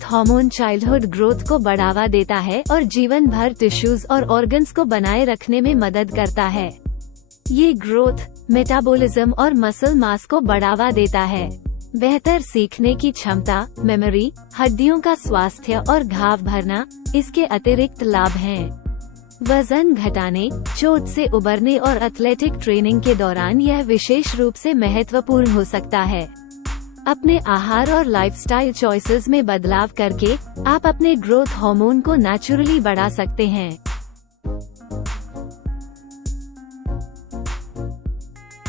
Growth hormone childhood growth को बढ़ावा देता है और जीवन भर टिश्यूज और ऑर्गन्स को बनाए रखने में मदद करता है। ये ग्रोथ, मेटाबॉलिज्म और मसल मास को बढ़ावा देता है। बेहतर सीखने की क्षमता, मेमोरी, हड्डियों का स्वास्थ्य और घाव भरना इसके अतिरिक्त लाभ हैं। वजन घटाने, चोट से उबरने और एथलेटिक ट्रेनिंग के दौरान यह विशेष रूप से महत्वपूर्ण हो सकता है। अपने आहार और लाइफस्टाइल चॉइसेस में बदलाव करके आप अपने ग्रोथ हार्मोन को नेचुरली बढ़ा सकते हैं।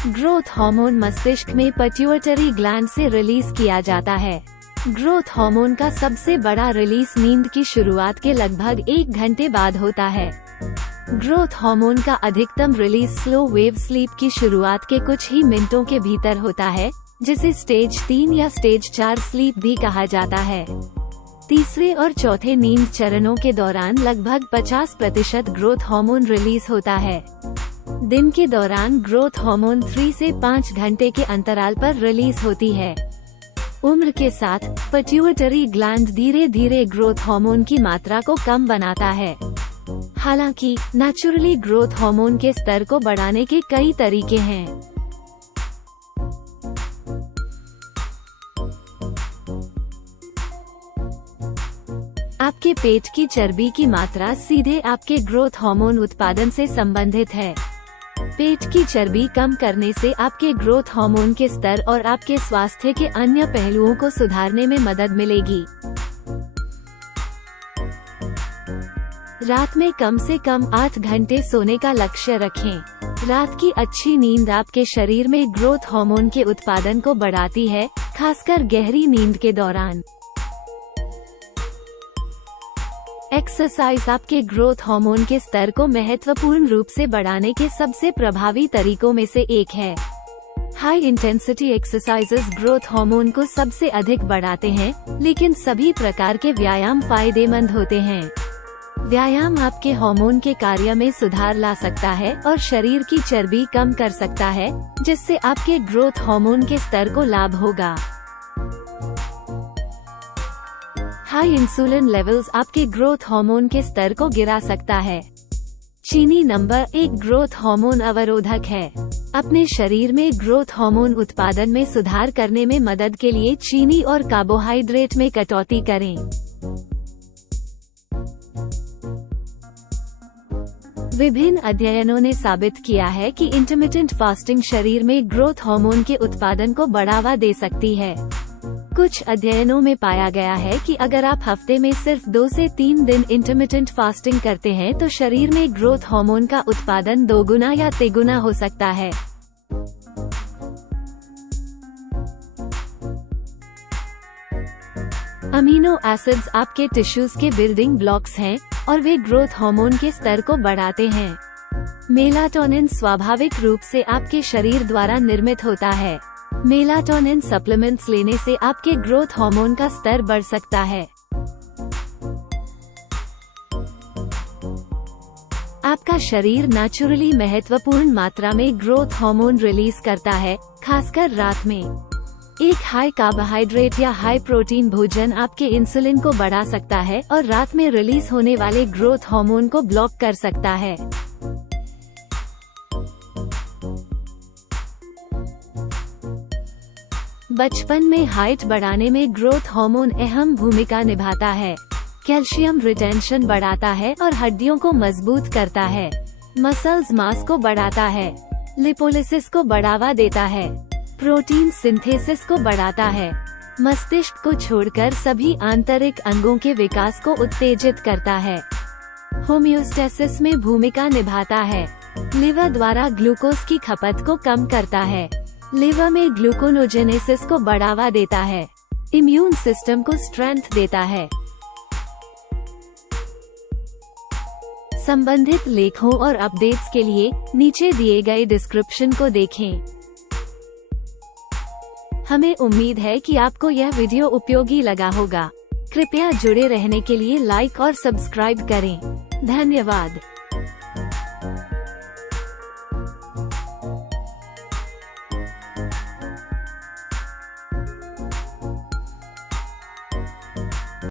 ग्रोथ हार्मोन मस्तिष्क में पिट्यूटरी ग्लैंड से रिलीज किया जाता है। ग्रोथ हार्मोन का सबसे बड़ा रिलीज नींद की शुरुआत के लगभग 1 घंटे बाद होता है। ग्रोथ हार्मोन का अधिकतम रिलीज स्लो वेव स्लीप की शुरुआत के कुछ ही मिनटों के भीतर होता है, जिसे स्टेज 3 या स्टेज 4 स्लीप भी कहा जाता है। तीसरे और चौथे नींद चरणों के दौरान लगभग 50% ग्रोथ हार्मोन रिलीज होता है। दिन के दौरान ग्रोथ हार्मोन 3 से 5 घंटे के अंतराल पर रिलीज होती है। उम्र के साथ पिट्यूटरी ग्लैंड धीरे धीरे ग्रोथ हार्मोन की मात्रा को कम बनाता है। हालांकि नेचुरली ग्रोथ हार्मोन के स्तर को बढ़ाने के कई तरीके हैं। आपके पेट की चर्बी की मात्रा सीधे आपके ग्रोथ हार्मोन उत्पादन से संबंधित है। पेट की चर्बी कम करने से आपके ग्रोथ हार्मोन के स्तर और आपके स्वास्थ्य के अन्य पहलुओं को सुधारने में मदद मिलेगी। रात में कम से कम 8 घंटे सोने का लक्ष्य रखें। रात की अच्छी नींद आपके शरीर में ग्रोथ हार्मोन के उत्पादन को बढ़ाती है, खासकर गहरी नींद के दौरान। एक्सरसाइज आपके ग्रोथ हार्मोन के स्तर को महत्वपूर्ण रूप से बढ़ाने के सबसे प्रभावी तरीकों में से एक है। High intensity exercises growth hormone को सबसे अधिक बढ़ाते हैं, लेकिन सभी प्रकार के व्यायाम फायदेमंद होते हैं। व्यायाम आपके हार्मोन के कार्य में सुधार ला सकता है और शरीर की चर्बी कम कर सकता है, जिससे आपके ग्रोथ हार्मोन के स्तर को लाभ होगा। हाई इंसुलिन लेवल्स आपके ग्रोथ हार्मोन के स्तर को गिरा सकता है। चीनी नंबर 1 ग्रोथ हार्मोन अवरोधक है। अपने शरीर में ग्रोथ हार्मोन उत्पादन में सुधार करने में मदद के लिए चीनी और कार्बोहाइड्रेट में कटौती करें। विभिन्न अध्ययनों ने साबित किया है कि इंटरमिटेंट फास्टिंग शरीर में ग्रोथ हार्मोन के उत्पादन को बढ़ावा दे सकती है। कुछ अध्ययनों में पाया गया है कि अगर आप हफ्ते में सिर्फ 2 से 3 दिन इंटरमिटेंट फास्टिंग करते हैं तो शरीर में ग्रोथ हार्मोन का उत्पादन 2 गुना या तिगुना हो सकता है। अमीनो एसिड्स आपके टिश्यूज के बिल्डिंग ब्लॉक्स हैं और वे ग्रोथ हार्मोन के स्तर को बढ़ाते हैं। मेलाटोनिन स्वाभाविक रूप से आपके शरीर द्वारा निर्मित होता है। मेलाटोनिन सप्लीमेंट्स लेने से आपके ग्रोथ हार्मोन का स्तर बढ़ सकता है। आपका शरीर नेचुरली महत्वपूर्ण मात्रा में ग्रोथ हार्मोन रिलीज करता है, खासकर रात में। एक हाई कार्बोहाइड्रेट या हाई प्रोटीन भोजन आपके इंसुलिन को बढ़ा सकता है और रात में रिलीज होने वाले ग्रोथ हार्मोन को ब्लॉक कर सकता है। बचपन में हाइट बढ़ाने में ग्रोथ हार्मोन अहम भूमिका निभाता है। कैल्शियम रिटेंशन बढ़ाता है और हड्डियों को मजबूत करता है। मसल्स मास को बढ़ाता है। लिपोलिसिस को बढ़ावा देता है। प्रोटीन सिंथेसिस को बढ़ाता है। मस्तिष्क को छोड़कर सभी आंतरिक अंगों के विकास को उत्तेजित करता है। होम्योस्टेसिस में भूमिका निभाता है। लिवर द्वारा ग्लूकोज की खपत को कम करता है। लिवर में ग्लूकोनोजेनेसिस को बढ़ावा देता है। इम्यून सिस्टम को स्ट्रेंथ देता है। संबंधित लेखों और अपडेट्स के लिए नीचे दिए गए डिस्क्रिप्शन को देखें। हमें उम्मीद है कि आपको यह वीडियो उपयोगी लगा होगा। कृपया जुड़े रहने के लिए लाइक और सब्सक्राइब करें। धन्यवाद।